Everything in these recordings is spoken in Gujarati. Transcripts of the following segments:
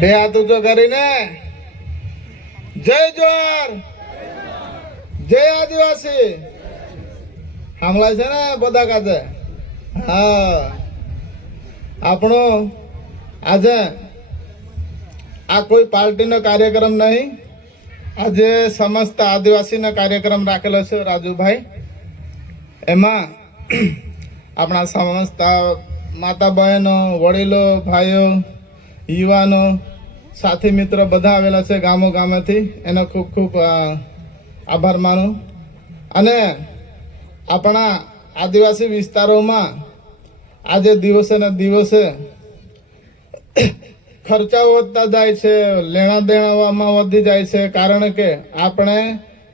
બે હાથ ઊંચો કરીને. જય જોર જય આદિવાસી. સાંભળાય છે ને બધા કાતે હા. આપણો આજે આ કોઈ પાર્ટીનો કાર્યક્રમ નહીં. આજે સમસ્ત આદિવાસીનો કાર્યક્રમ રાખેલો છે રાજુભાઈ. એમાં આપણા સમસ્ત માતા બહેનો વડીલો, ભાઈઓ, યુવાનો સાથી મિત્રો બધા આવેલા છે ગામો ગામેથી. એનો ખૂબ ખૂબ આભાર માનું. અને આપણા આદિવાસી વિસ્તારોમાં આજે દિવસે ને દિવસે ખર્ચાઓ વધતા જાય છે, લેણા દેણામાં વધી જાય છે, કારણ કે આપણે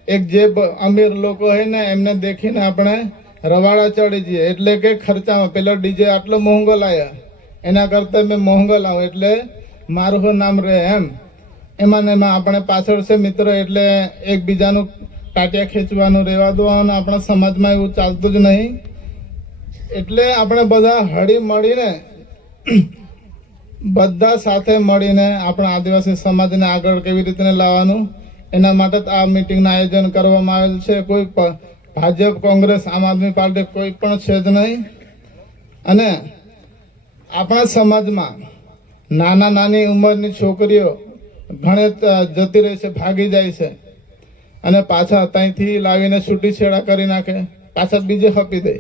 એક જે અમીર લોકો હોય ને, એમને દેખીને આપણે રવાડા ચડી જઈએ. એટલે કે ખર્ચામાં. પેલો ડીજે આટલો મોંઘો લાવ્યા એના કરતાં મેં મોંઘો લાવું. એટલે મારું નામ રહે એમ? એમાં ને એમાં આપણે પાછળ છે મિત્રો એટલે એકબીજાનું કાટિયા ખેંચવાનું રહેવા દો અને આપણા સમાજમાં એવું ચાલતું જ નહીં. એટલે આપણે બધા હળી મળીને, બધા સાથે મળીને આપણા આદિવાસી સમાજને આગળ કેવી રીતે લાવવાનું, એના માટે આ મિટિંગનું આયોજન કરવામાં આવેલ છે. કોઈ ભાજપ, કોંગ્રેસ, આમ આદમી પાર્ટી કોઈ પણ છે જ નહીં. અને આપણા સમાજમાં નાના નાની ઉંમરની છોકરીઓ ભણે જતી રહે છે, ભાગી જાય છે. અને પાછા ત્યાંથી લાવીને છૂટીછેડા કરી નાખે. પાછા બીજે હપી દે.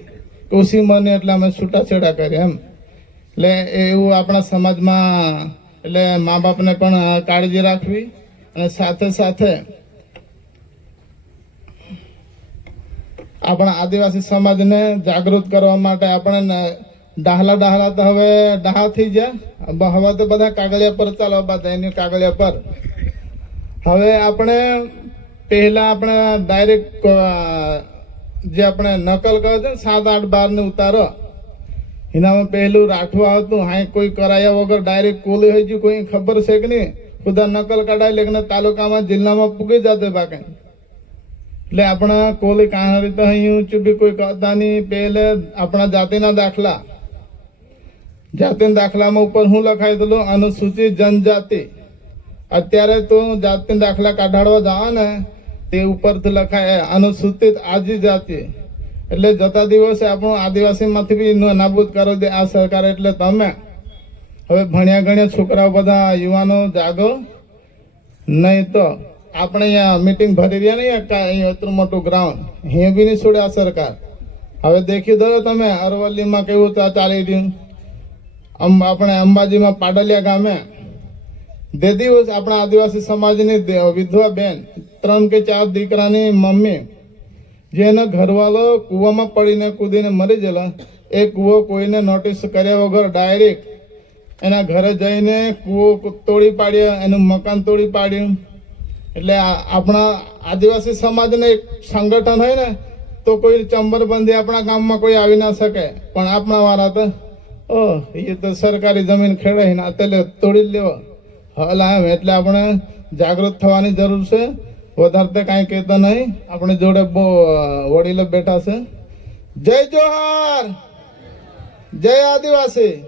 ઓછી મને એટલે અમે છૂટાછેડા કરીએ એમ. એટલે એવું આપણા સમાજમાં, એટલે મા બાપને પણ કાળજી રાખવી અને સાથે સાથે આપણા આદિવાસી સમાજને જાગૃત કરવા માટે આપણે ડાહલા ડાહલા તો હવે ડાહા થઈ ગયા. હવે તો બધા કાગળિયા પર ચાલવા બધા એની કાગળિયા પર. હવે આપણે પહેલા આપણે ડાયરેક્ટ જે આપણે નકલ કરે છે ને, સાત આઠ બાર ને ઉતારો. એનામાં પહેલું રાખવા હતું હા કોઈ કરાયા વગર ડાયરેક્ટ કોલી હોય છે, કોઈ ખબર છે કે નહીં? ખુદા નકલ કઢાઈ લેખને તાલુકામાં, જિલ્લામાં પૂગી જતે બાકી એટલે આપણા કોલી કાં રીતે અહીં ચૂબી કોઈ કરતા નહીં, પહેલે આપણા જાતિના દાખલા. જાતિના દાખલામાં ઉપર હું લખાવી દેલું અનુસૂચિત જનજાતિ. અત્યારે તો જાતિના દાખલા કાઢાડવા જાવ ને, તે ઉપરથી લખાય અનુસૂચિત આજી જાતિ. એટલે જતા દિવસે આપણું આદિવાસીમાંથી બી નાબૂદ કરો દે આ સરકાર એટલે તમે. હવે ભણ્યા ગણ્યા છોકરાઓ બધા યુવાનો જાગો. નહીં તો આપણે અહીંયા મિટિંગ ભરી રહ્યા નહીં અહીંયા એટલું મોટું ગ્રાઉન્ડ અહીંયા બી નહીં છોડે આ સરકાર. હવે દેખી દો તમે, અરવલ્લીમાં કેવું તો ચાલી રહ્યું? આપણે અંબાજીમાં પાડલિયા ગામે બે દિવસ આપણા આદિવાસી સમાજની વિધવા બેન, ત્રણ કે ચાર દીકરાની મમ્મી જેના ઘરવાળો કૂવામાં પડીને કૂદીને મરી ગયેલા, એ કૂવો કોઈને નોટિસ કર્યા વગર ડાયરેક્ટ એના ઘરે જઈને કૂવો તોડી પાડ્યો, એનું મકાન તોડી પાડ્યું. એટલે આપણા આદિવાસી સમાજને એક સંગઠન હોય ને, તો કોઈ ચંબરબંધી આપણા ગામમાં કોઈ આવી ના શકે. પણ આપણા વાળા તો ઓહ એ તો સરકારી જમીન ખેડાઈને અત્યારે તોડી લેવા. હલ આમ એટલે આપણે જાગૃત થવાની જરૂર છે. વધારે તો કાંઈ કહેતા નહીં. આપણે જોડે બહુ વડીલો બેઠા છે. જય જોહાર! જય આદિવાસી!